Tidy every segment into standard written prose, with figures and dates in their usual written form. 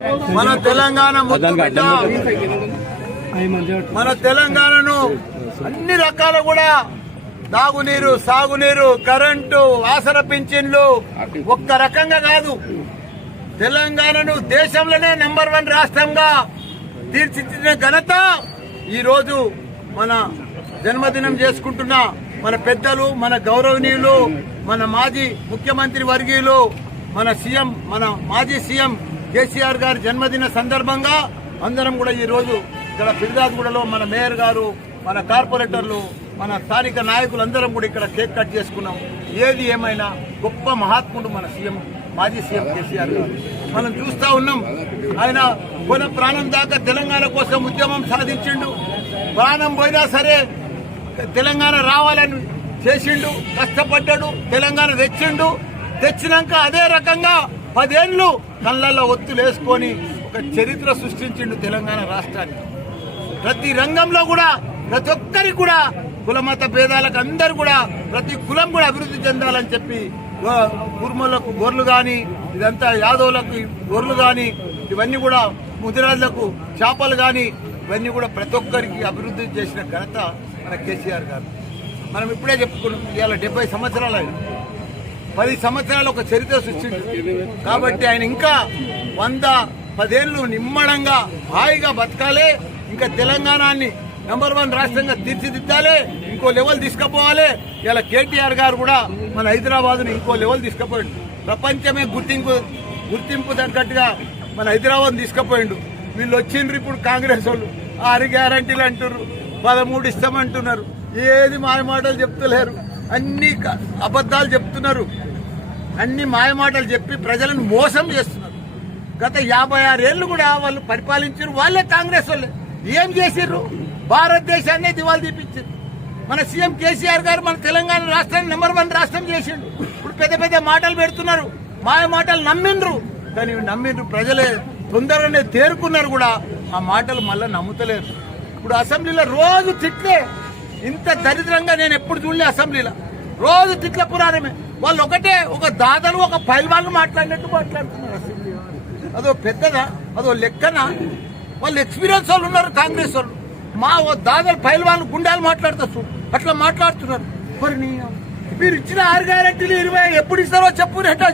మన తెలంగాణ ముద్దుబిడ్డ మన తెలంగాణను అన్ని రకాల కూడా తాగునీరు, సాగునీరు, కరెంటు, ఆసర పింఛన్లు ఒక్క రకంగా కాదు, తెలంగాణను దేశంలోనే నెంబర్ 1 రాష్ట్రంగా తీర్చిదిద్దిన ఘనత ఈ రోజు మన జన్మదినం చేసుకుంటున్న మన పెద్దలు, మన గౌరవనీయులు, మన మాజీ ముఖ్యమంత్రి వర్గీయులు, మన సీఎం, మన మాజీ సీఎం కేసీఆర్ గారి జన్మదిన సందర్భంగా అందరం కూడా ఈ రోజు ఇక్కడ ఫిర్యాదుగూడలో మన మేయర్ గారు, మన కార్పొరేటర్లు, మన స్థానిక నాయకులు అందరం కూడా ఇక్కడ కేక్ కట్ చేసుకున్నాం. ఏది ఏమైనా గొప్ప మహాత్ముడు మన సీఎం, మాజీ సీఎం కేసీఆర్ గారు. మనం చూస్తా ఉన్నాం, ఆయన కొన ప్రాణం దాకా తెలంగాణ కోసం ఉద్యమం సాధించిండు. ప్రాణం పోయినా సరే తెలంగాణ రావాలని చేసిండు, కష్టపడ్డాడు, తెలంగాణ తెచ్చిండు. తెచ్చినాక అదే రకంగా 10 ఏళ్లు కళ్ళల్లో ఒత్తులేసుకొని ఒక చరిత్ర సృష్టించిండు తెలంగాణ రాష్ట్రానికి. ప్రతి రంగంలో కూడా ప్రతి ఒక్కరికి కూడా కులమత భేదాలకు అందరూ కూడా ప్రతి కులం కూడా అభివృద్ధి చెందాలని చెప్పి కుర్మలకు గొర్రెలు కానీ, ఇదంతా యాదవులకు గొర్రెలు కానీ, ఇవన్నీ కూడా ముదిరాజులకు చేపలు కానీ, ఇవన్నీ కూడా ప్రతి ఒక్కరికి అభివృద్ధి చేసిన ఘనత మన కేసీఆర్ గారు. మనం ఇప్పుడే చెప్పుకున్నాం, ఇవాళ 70 సంవత్సరాలు ఆయన 10 సంవత్సరాలు ఒక చరిత్ర సృష్టించారు. కాబట్టి ఆయన ఇంకా 110 ఏళ్లు నిమ్మడంగా హాయిగా బతకాలి. ఇంకా తెలంగాణని నెంబర్ 1 రాష్ట్రంగా తీర్చిదిద్దాలి, ఇంకో లెవెల్ తీసుకుపోవాలి. ఇలా కేటీఆర్ గారు కూడా మన హైదరాబాద్ను ఇంకో లెవెల్ తీసుకుపోయిండు. ప్రపంచమే గుర్తింపు తగ్గట్టుగా మన హైదరాబాద్ తీసుకుపోయిండు. వీళ్ళు వచ్చిండ్రు ఇప్పుడు కాంగ్రెస్ వాళ్ళు 6 గ్యారంటీలు అంటున్నారు, 13 ఇస్తామంటున్నారు. ఏది మాయమాటలు చెప్తలేరు, అన్ని అబద్ధాలు చెప్తున్నారు, అన్ని మాయమాటలు చెప్పి ప్రజలను మోసం చేస్తున్నారు. గత 56 ఏళ్లు కూడా వాళ్ళు పరిపాలించారు, వాళ్ళే కాంగ్రెస్ వాళ్ళే. ఏం చేసిర్రు? భారతదేశాన్ని దివాళి తీపించారు. మన సీఎం కేసీఆర్ గారు మన తెలంగాణ రాష్ట్రాన్ని నెంబర్ 1 రాష్ట్రం చేసిండు. ఇప్పుడు పెద్ద పెద్ద మాటలు పెడుతున్నారు, మాయ మాటలు నమ్మిండ్రు. కానీ నమ్మిండ్రు ప్రజలే తొందరగానే తేరుకున్నారు కూడా, ఆ మాటలు మళ్ళీ నమ్ముతలేరు. ఇప్పుడు అసెంబ్లీలో రోజు తిట్లే, ఇంత దరిద్రంగా నేను ఎప్పుడు చూడలే. అసెంబ్లీలో రోజు తిట్ల పురాణమే. వాళ్ళు ఒకటే, ఒక దాదాలు ఒక పైల్వాళ్ళు మాట్లాడినట్టు మాట్లాడుతున్నారు అసెంబ్లీ. అదో పెద్దదా, అదో లెక్కన? వాళ్ళు ఎక్స్పీరియన్స్ వాళ్ళు ఉన్నారు కాంగ్రెస్ వాళ్ళు. మా దాదాలు పైల్వాళ్ళు గుండాలు మాట్లాడతారు, అట్లా మాట్లాడుతున్నారు. మరి మీరు ఇచ్చిన 6 గ్యారెంటీలు 20 ఎప్పుడు ఇస్తారో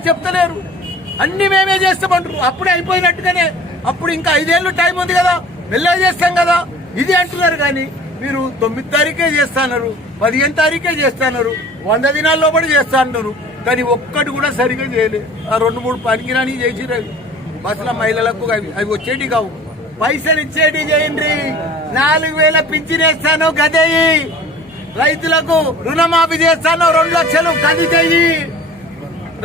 చెప్తలేరు. అన్ని మేమే చేస్తామంటారు. అప్పుడే అయిపోయినట్టుగానే, అప్పుడు ఇంకా 5 ఏళ్ళు టైం ఉంది కదా, మెల్లగా చేస్తాం కదా ఇది అంటున్నారు. కానీ మీరు 9 తారీఖే చేస్తున్నారు, 15 తారీఖే చేస్తున్నారు, 100 దినాల లోపల చేస్తా అంటారు. కానీ ఒక్కటి కూడా సరిగా చేయలేదు. ఆ 2-3 పనికిరాని చేసిరవి. బస్సుల మహిళలకు అవి వచ్చేటి కావు, పైసలు ఇచ్చేటి చేయండి. 4000 పింఛన్ వేస్తాను గదయ్యి, రైతులకు రుణమాఫీ చేస్తాను 2 లక్షలు గది చెయ్యి,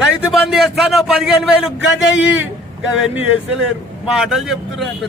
రైతు బంధు చేస్తాను 15,000 గదయ్యి. అవన్నీ చేస్తలేరు, మాటలు చెప్తున్నారు.